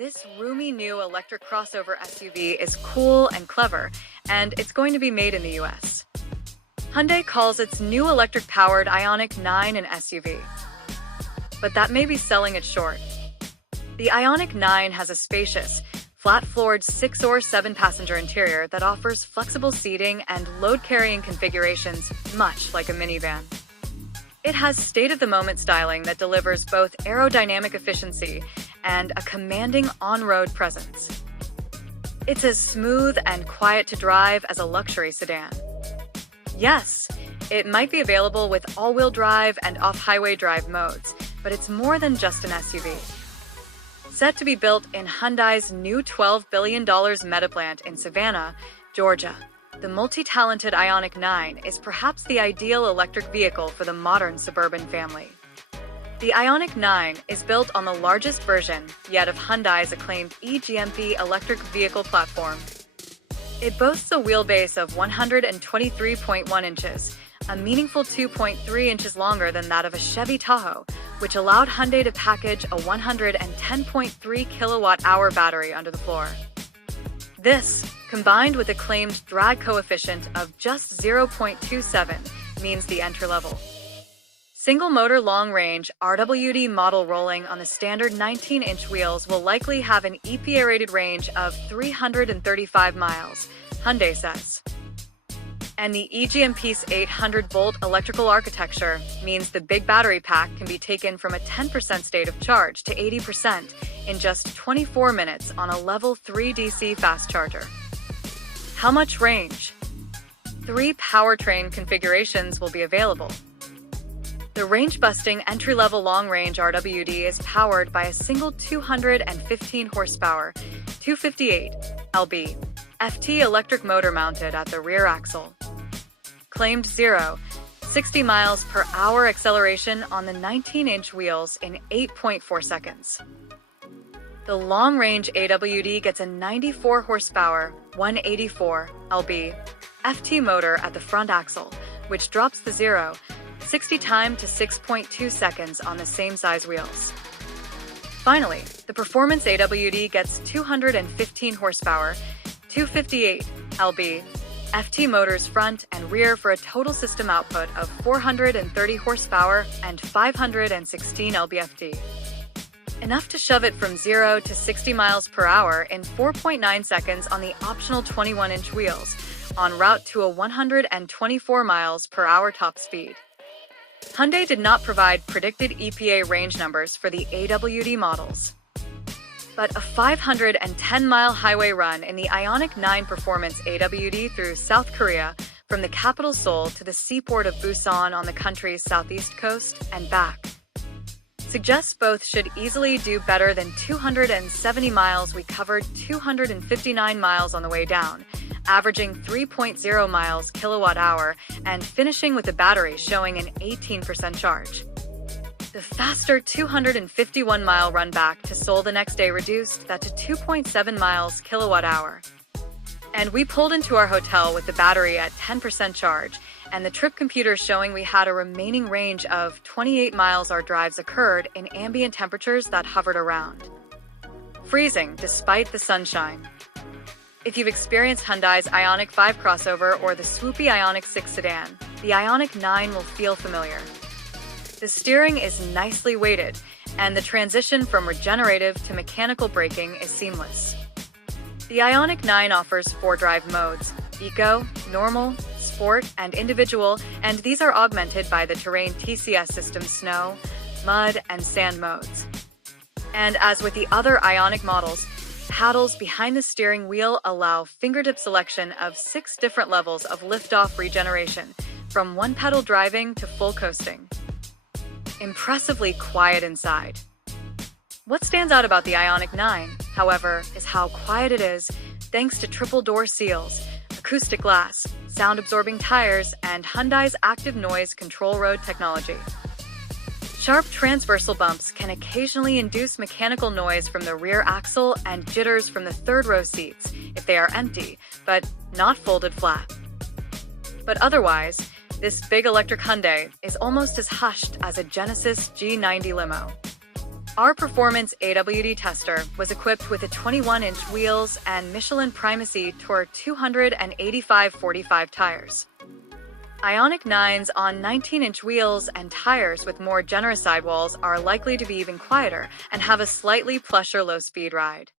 This roomy new electric crossover SUV is cool and clever, and it's going to be made in the US. Hyundai calls its new electric-powered Ioniq 9 an SUV. But that may be selling it short. The Ioniq 9 has a spacious, flat-floored 6- or 7-passenger interior that offers flexible seating and load-carrying configurations, much like a minivan. It has state-of-the-moment styling that delivers both aerodynamic efficiency and a commanding on-road presence. It's as smooth and quiet to drive as a luxury sedan. Yes, it might be available with all-wheel drive and off-highway drive modes, but it's more than just an SUV. Set to be built in Hyundai's new $12 billion meta plant in Savannah, Georgia, the multi-talented Ioniq 9 is perhaps the ideal electric vehicle for the modern suburban family. The Ioniq 9 is built on the largest version yet of Hyundai's acclaimed eGMP electric vehicle platform. It boasts a wheelbase of 123.1 inches, a meaningful 2.3 inches longer than that of a Chevy Tahoe, which allowed Hyundai to package a 110.3 kilowatt-hour battery under the floor. This, combined with a claimed drag coefficient of just 0.27, means the entry-level single-motor long-range RWD model rolling on the standard 19-inch wheels will likely have an EPA-rated range of 335 miles, Hyundai says. And the eGMP's 800-volt electrical architecture means the big battery pack can be taken from a 10% state of charge to 80% in just 24 minutes on a level 3 DC fast charger. How much range? 3 powertrain configurations will be available. The range-busting entry-level long-range RWD is powered by a single 215 horsepower, 258 lb, FT electric motor mounted at the rear axle. Claimed 0-60 miles per hour acceleration on the 19-inch wheels in 8.4 seconds. The long-range AWD gets a 94 horsepower, 184 lb, FT motor at the front axle, which drops the 0-60 time to 6.2 seconds on the same size wheels. Finally, the performance AWD gets 215 horsepower, 258 lb, FT motors front and rear for a total system output of 430 horsepower and 516 lb-ft. Enough to shove it from 0 to 60 miles per hour in 4.9 seconds on the optional 21-inch wheels, en route to a 124 miles per hour top speed. Hyundai did not provide predicted EPA range numbers for the AWD models. But a 510-mile highway run in the Ioniq 9 Performance AWD through South Korea, from the capital Seoul to the seaport of Busan on the country's southeast coast and back, suggests both should easily do better than 270 miles. We covered 259 miles on the way down, averaging 3.0 miles kilowatt-hour and finishing with the battery showing an 18% charge. The faster 251-mile run back to Seoul the next day reduced that to 2.7 miles kilowatt-hour. And we pulled into our hotel with the battery at 10% charge, and the trip computer showing we had a remaining range of 28 miles. Our drives occurred in ambient temperatures that hovered around freezing despite the sunshine. If you've experienced Hyundai's Ioniq 5 crossover or the swoopy Ioniq 6 sedan, the Ioniq 9 will feel familiar. The steering is nicely weighted, and the transition from regenerative to mechanical braking is seamless. The Ioniq 9 offers 4 drive modes: Eco, Normal, Sport, and Individual, and these are augmented by the terrain TCS system snow, mud, and sand modes. And as with the other Ioniq models, paddles behind the steering wheel allow fingertip selection of 6 different levels of liftoff regeneration, from one-pedal driving to full coasting. Impressively quiet inside. What stands out about the Ioniq 9, however, is how quiet it is thanks to triple-door seals, acoustic glass, sound-absorbing tires, and Hyundai's active noise control road technology. Sharp transversal bumps can occasionally induce mechanical noise from the rear axle and jitters from the third-row seats if they are empty, but not folded flat. But otherwise, this big electric Hyundai is almost as hushed as a Genesis G90 limo. Our performance AWD tester was equipped with a 21-inch wheels and Michelin Primacy Tour 285/45 tires. Ioniq 9s on 19-inch wheels and tires with more generous sidewalls are likely to be even quieter and have a slightly plusher low-speed ride.